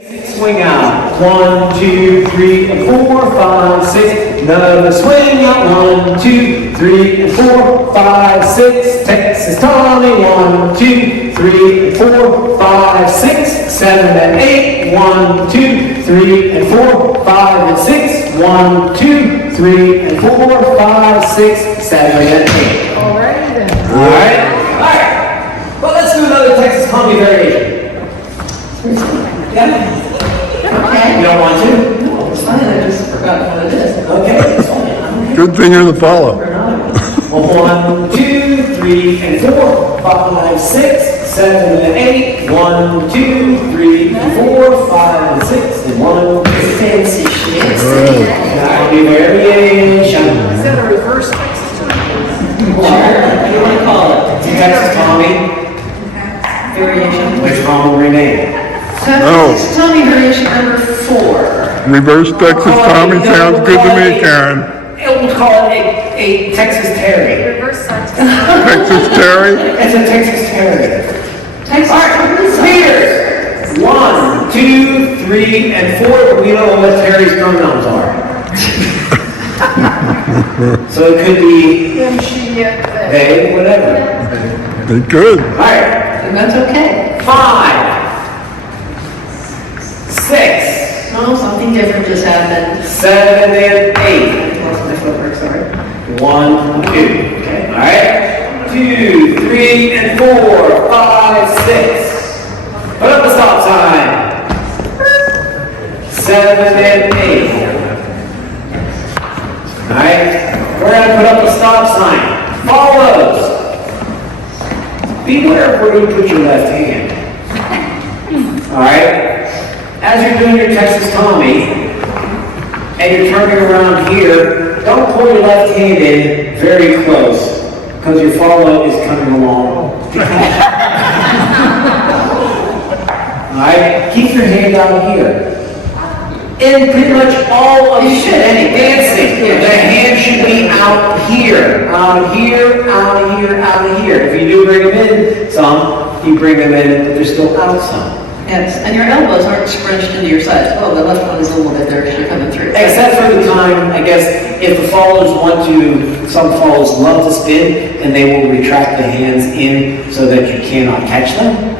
Swing out. 1, 2, 3, and 4, 5, 6. Another swing out. 1, 2, 3, and 4, 5, 6. Texas Tommy. 1, 2, 3, and 4, 5, 6, 7, and 8. 1, 2, 3, and 4, 5, and 6. 1, 2, 3, and 4, 5, 6, 7, and 8. All right then. All right. All right. Well, let's do another Texas Tommy variation. Yeah. Okay. You don't want to? No, it's fine, I just forgot what it is. Okay, it's fine. Good thing you're the follow. Well, 1, 2, 3, and 4, 5, 6, 7, and 8. 1, 2, 3, and 4, 5, and 6, and 1. Fancy shit. Tommy variation. Is that a reverse Texas Tommy? Sure, what do you want to call it? Texas Tommy, Variation. which one will remain? Texas Tommy variation number 4. Reverse Texas Tommy sounds good to me, Karen. We'll call it a Texas Terry. Reverse Texas. Texas Terry? It's a Texas Terry. Texas Tommy. Leaders. 1, 2, 3, and 4. But we don't know what Terry's pronouns are. So it could be Then she, they, whatever. They could. All right. And that's okay. 5, 6, No, something different just happened. 7, and 8. Lost my footwork, sorry. 1, 2. Okay. All right. 2, 3, and 4, 5, 6. Put up the stop sign. 7 and 8. All right. We're going to put up a stop sign. Follows. Beware of where you put your left hand. All right. As you're doing your Texas Tommy, and you're turning around here, don't pull your left hand in very close, because your follow is coming along. Alright? Keep your hand out here. In pretty much all of dancing, the hand should be out here. Out here, out here, out here. If you do bring them in some, you bring them in, but they're still out some. Yes, and your elbows aren't scrunched into your sides. Oh, the left one is a little bit there, you're coming through. Except for the time, I guess, if the followers want to, some followers love to spin, and they will retract the hands in so that you cannot catch them.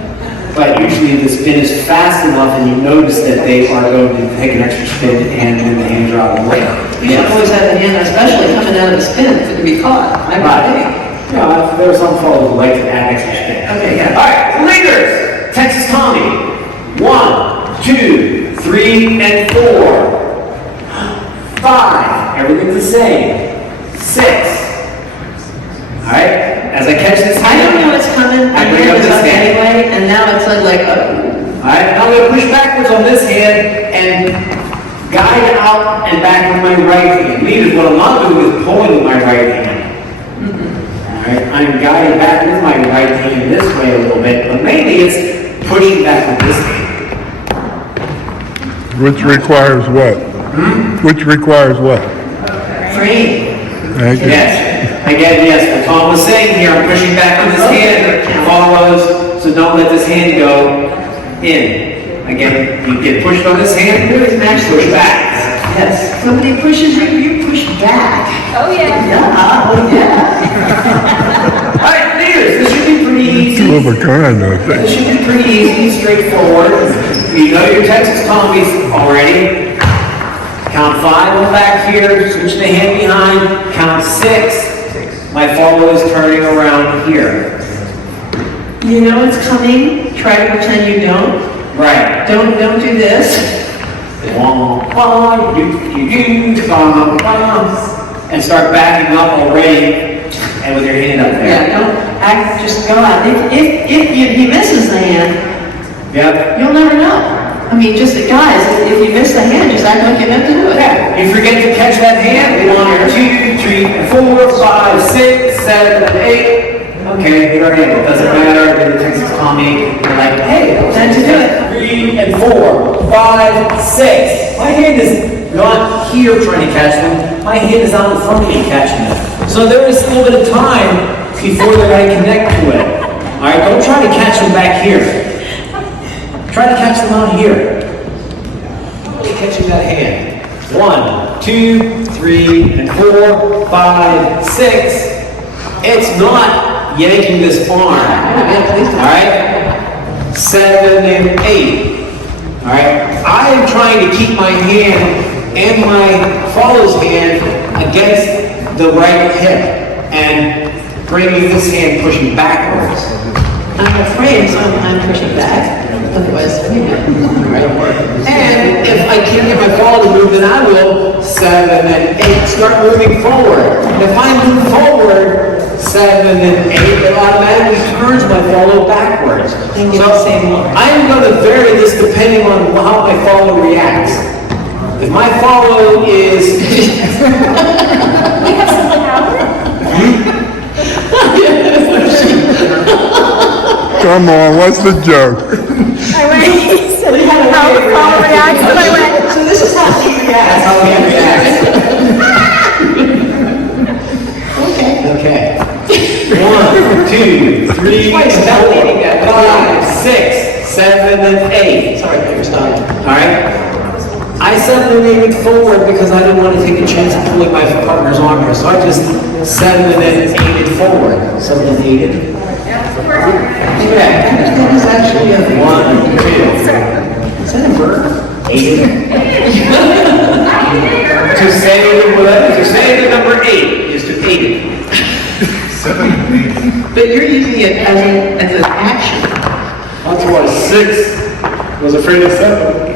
But usually the spin is fast enough and you notice that they are going to take an extra spin and then the hands are out of the way. You should always have the hand, especially coming out of the spin, for it to be caught. I would think. Yeah, there are some followers who like to add extra spin. Okay, yeah. All right, leaders, Texas Tommy. 1, 2, 3, and 4. 5, everything's the same. 6. All right, as I catch this I don't know it's coming, I I bring hear up this this up hand. anyway, and now it's like, All right, now I'm going to push backwards on this hand and guide out and back with my right hand. Leaders, what I'm not doing is pulling with my right hand. All right, I'm guiding back with my right hand this way a little bit, but mainly it's pushing back with this hand. Which requires what? Which requires what? free. Thank you. Yes, again, yes, what Tom was saying here, I'm pushing back with this hand, follows, so don't let this hand go in. Again, you get pushed on this hand, push back. Yes. Somebody pushes you, you push back. Oh, yeah. Yeah, oh, yeah. All right, leaders, this should be pretty easy. Two of a kind, I This think. should be pretty easy, straightforward. You know your Texas Tommies already. Count 5 on back here, switch the hand behind. Count 6. My follow is turning around here. You know it's coming, try to pretend you don't. Right. Don't do this. And start backing up already, and with your hand up Yeah, there. don't act, just go out. If he misses the hand, Yep. you'll never know. I mean, just guys, if you miss the hand, just act like you meant to do it. Yeah. You forget to catch that hand. 1, 2, 3, 4, 5, 6, 7, 8. Okay, your hand. It doesn't matter. Then the Texas Tommy, you're like, hey, Time to do it. 3 and 4, 5, 6. My hand is not here trying to catch them. My hand is out in front of me catching them. So there is a little bit of time before they're going to connect to it. All right, don't try to catch them back here. Try to catch them out here. catching that hand. 1, 2, 3, and 4, 5, 6. It's not yanking this arm. All right? 7 and 8. All right? I am trying to keep my hand and my follow's hand against the right hip and bringing this hand pushing backwards. I'm afraid, so I'm pushing back. Otherwise, And if I can't get my follow to move, then I will 7 and 8 start moving forward. If I move forward 7 and 8, it automatically turns my follow backwards. So I'm going to vary this depending on how my follow reacts. If my follow is Come on, what's the joke? I went, so how the phone reacts, and I went, so this is how he That's reacts. how he reacts. Okay. Okay. 1, 2, 3, Twice validating that. 5, 6, 7, and 8. Sorry, I was done. All right. I sent the moving forward because I didn't want to take a chance of pulling my partner's arm here, so I just 7 and then 8 forward. 7 and 8. Okay. That is actually a 1, 2. Is that a verb? 8. To say the number 8 is to 8. But you're using it as an action. That's why 6 was afraid of 7.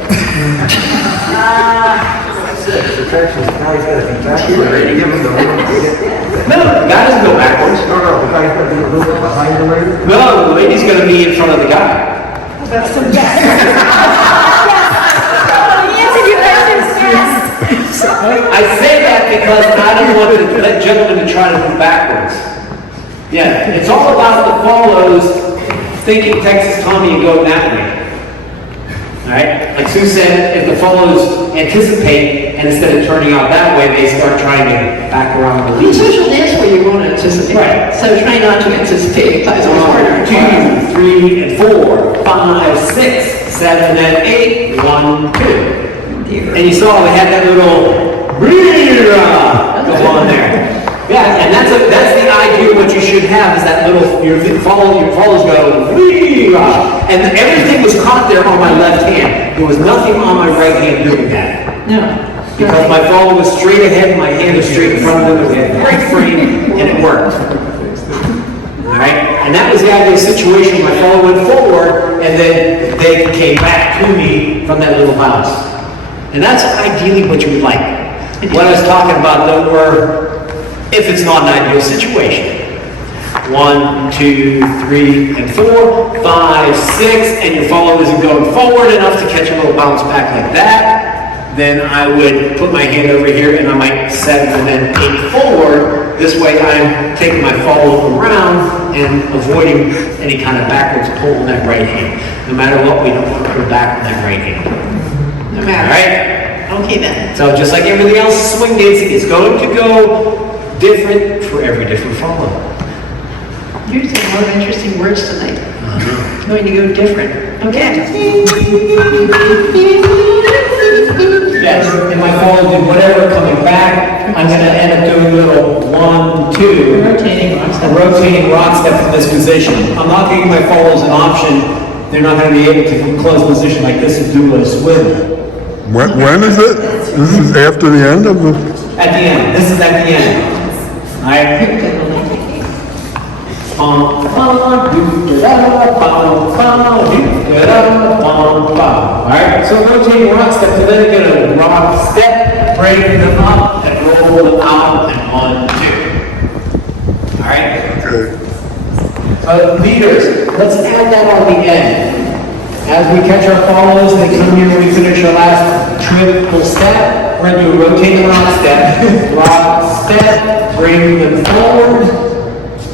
No, the guy doesn't go backwards. No, the lady's going to be in front of the guy. I say that because I don't want that gentleman to try to move backwards. Yeah, it's all about the follows thinking Texas Tommy and going that way. All right? Like Sue said, if the follows anticipate and instead of turning out that way, they start trying to back around the In lead. social dance where you want to anticipate. Right. So try not to anticipate. It's always harder. 2, 3, and 4, 5, 6, 7, and 8. 1, 2. And you saw they had that little go on there. Yeah, and that's the idea. What you should have is that little your follows go and everything was caught there on my left hand. There was nothing on my right hand doing that. No. Because my follow was straight ahead, my hand was straight in front of them, it had great frame, and it worked. Alright? And that was the ideal situation. My follow went forward, and then they came back to me from that little bounce. And that's ideally what you would like. What I was talking about, though, were if it's not an ideal situation. 1, 2, 3, and 4, 5, 6, and your follow isn't going forward enough to catch a little bounce back like that, then I would put my hand over here and I might 7 and then 8 forward. This way I'm taking my follow around and avoiding any kind of backwards pull in that right hand. No matter what, we don't want to pull back on that right hand. No matter. All right? Okay then. So just like everything else, swing dancing is going to go different for every different follow. You're using a lot of interesting words tonight. Going to go different. Okay. Yes, and my follow did whatever coming back. I'm going to end up doing a little 1, 2. Rotating rock step. A rotating rock step from this position. I'm not giving my follows an option. They're not going to be able to from close position like this and do a swim. When is it? This is after the end of the... At the end. This is at the end. All right. Alright, so rotating rock step, and then you're gonna rock step, break them up, and roll them out, and 1, 2. Alright? Leaders, let's add that on the end. As we catch our follows, they come here when we finish our last triple step. We're gonna do a rotating rock step, bring them forward.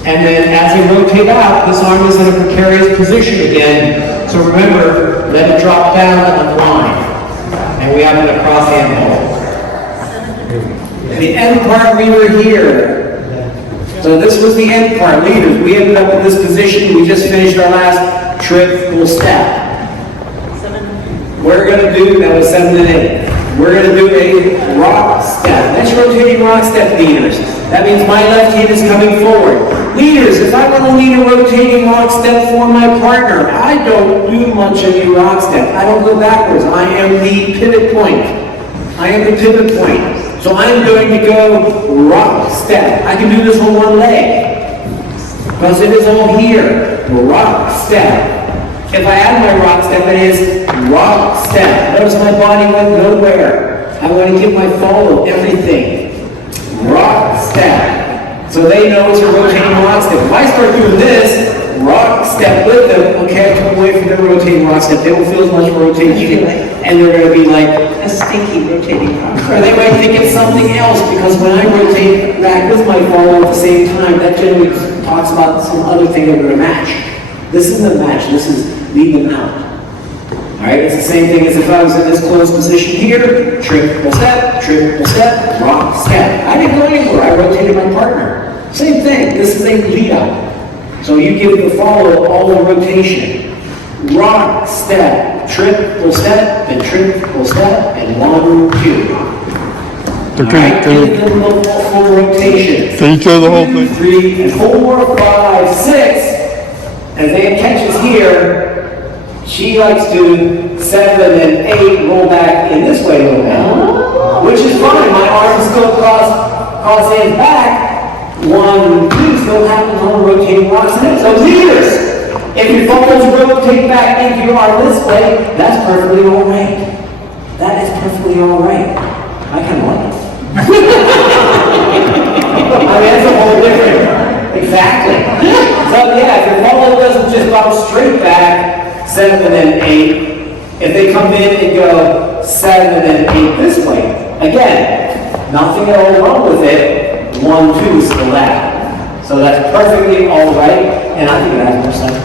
And then as they rotate out, this arm is in a precarious position again. So remember, let it drop down and unwind. And we have it across hand ball. The end part we were here. So this was the end part. Leaders, we ended up in this position. We just finished our last triple step. We're going to do, that was 7 and 8. we're gonna do a rock step. That's rotating rock step, leaders. That means my left hand is coming forward. Leaders, if I want to lead a rotating rock step for my partner, I don't do much of the rock step. I don't go backwards. I am the pivot point. I am the pivot point. So I'm going to go rock step. I can do this on one leg, because it is all here. Rock step. If I add my rock step, it is rock step. Notice my body went nowhere. I want to give my follow everything. Rock step. So they know it's a rotating rock step. If I start doing this, rock step with them, okay, I come away from their rotating rock step. They won't feel as much rotation. And they're going to be like, A stinky rotating rock. or they might think it's something else, because when I rotate back with my follow at the same time, that generally talks about some other thing that we're going to match. This isn't a match, this is lead them out. Alright, it's the same thing as if I was in this closed position here, triple step, rock step. I didn't go anywhere, I rotated my partner. Same thing, this is a lead out. So you give the follow all the rotation. Rock step, triple step, and 1, 2. Alright, give them the full rotation. Can you show the whole 2, thing? 3, and 4, 5, 6. As they catches here, she likes to 7 and 8 roll back in this way a little bit, which is fine. My arms still cross hands back. 1, 2 still happens on rotating rocks. So leaders, if your follows rotate back into your arm this way, that's perfectly all right. That is perfectly all right. I kind of like it. I mean, that's a whole different. Exactly. So yeah, if your follow doesn't just bounce straight back, 7 and 8, if they come in and go 7 and 8 this way, again, nothing at all wrong with it. 1, 2 is still that. So that's perfectly all right, and I think it has more sense.